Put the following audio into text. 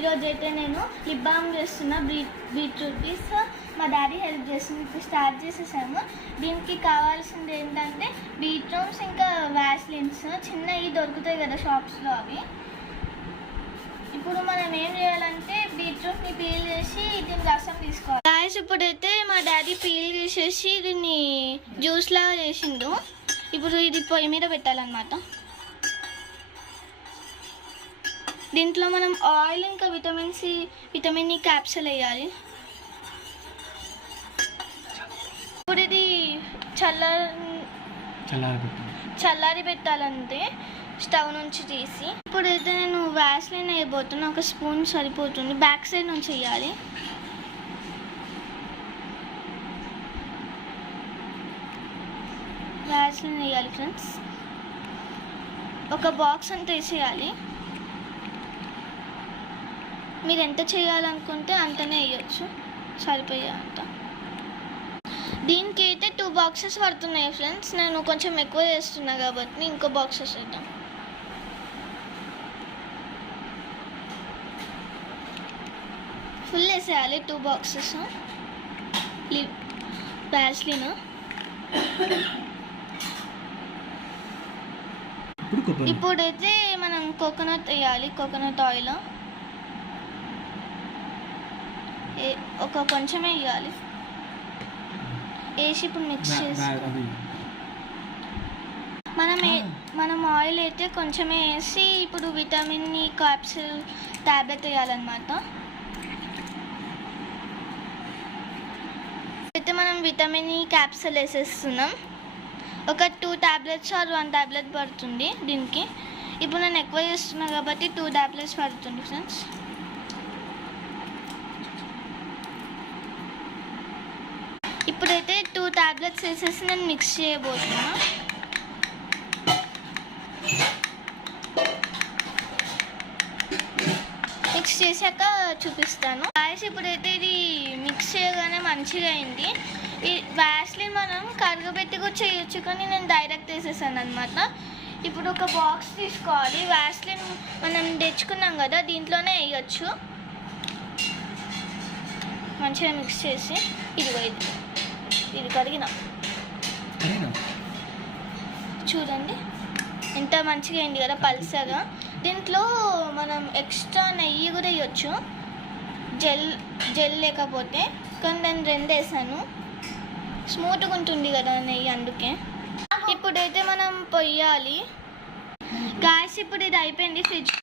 ఈరోజు అయితే నేను లిప్ బామ్ చేస్తున్నా బీట్రూట్కి. సో మా డాడీ హెల్ప్ చేస్తుంది. ఇప్పుడు స్టార్ట్ చేసేసాము. దీనికి కావాల్సింది ఏంటంటే బీట్రూట్స్ ఇంకా వ్యాస్లిన్స్ చిన్నవి దొరుకుతాయి కదా షాప్స్లో, అవి. ఇప్పుడు మనం ఏం చేయాలంటే బీట్రూట్ని పీల్ చేసి దీని రసం తీసుకోవాలి. గాయస్ ఇప్పుడైతే మా డాడీ పీల్ చేసేసి దీన్ని జ్యూస్ లాగా చేసిండు. ఇప్పుడు ఇది పొయ్యి మీద పెట్టాలన్నమాట. దీంట్లో మనం ఆయిల్ ఇంకా విటమిన్ ఈ క్యాప్సూల్ వేయాలి. ఇప్పుడు ఇది చల్లారి పెట్టాలంటే స్టవ్ నుంచి తీసి. ఇప్పుడైతే నేను వ్యాస్లిన్ వేయబోతున్నా. ఒక స్పూన్ సరిపోతుంది. బ్యాక్ సైడ్ నుంచి వేయాలి. వ్యాస్లిన్ వేయాలి ఫ్రెండ్స్. ఒక బాక్స్ అంతా వేసేయాలి. మీరు ఎంత చేయాలనుకుంటే అంతనే వేయచ్చు, సరిపోయే అంత. దీనికి అయితే 2 బాక్సెస్ పడుతున్నాయి ఫ్రెండ్స్. నేను కొంచెం ఎక్కువ చేస్తున్నా కాబట్టి ఇంకో బాక్సెస్ వేద్దాం. ఫుల్ వేసేయాలి 2 బాక్సెస్ వ్యాస్లిన్. ఇప్పుడైతే మనం కోకోనట్ వేయాలి. కోకోనట్ ఆయిల్ ఒక కొంచెమే వేయాలి. వేసి ఇప్పుడు మిక్స్ చేసి మనం ఆయిల్ అయితే కొంచెమే వేసి ఇప్పుడు విటమిన్ ఈ క్యాప్సూల్ ట్యాబ్లెట్ వేయాలన్నమాట. అయితే మనం విటమిన్ ఈ క్యాప్సూల్ వేసేస్తున్నాం. ఒక 2 టాబ్లెట్స్ ఆర్ 1 టాబ్లెట్ పడుతుంది దీనికి. ఇప్పుడు నేను ఎక్కువ చేస్తున్నా కాబట్టి 2 టాబ్లెట్స్ పడుతుంది ఫ్రెండ్స్. ఇప్పుడైతే 2 టాబ్లెట్స్ వేసేసి నేను మిక్స్ చేయబోతున్నా. మిక్స్ చేశాక చూపిస్తాను. గాయస్ ఇప్పుడైతే ఇది మిక్స్ చేయగానే మంచిగా అయింది. ఈ వ్యాస్లిన్ మనం కరగబెట్టి కూడా చేయొచ్చు, కానీ నేను డైరెక్ట్ వేసేసాను అనమాట. ఇప్పుడు ఒక బాక్స్ తీసుకోవాలి. వ్యాస్లిన్ మనం తెచ్చుకున్నాం కదా, దీంట్లోనే వేయచ్చు. మంచిగా మిక్స్ చేసి ఇది కడిగిన చూడండి ఎంత మంచిగా అయింది కదా, పల్సగా. దీంట్లో మనం ఎక్స్ట్రా నెయ్యి కూడా వేయచ్చు, జెల్ లేకపోతే. కానీ నేను 2 వేసాను, స్మూత్గా ఉంటుంది కదా నెయ్యి, అందుకే. ఇప్పుడైతే మనం పొయ్యాలి. గాయస్ ఇప్పుడు ఇది అయిపోయింది. ఫ్రిడ్జ్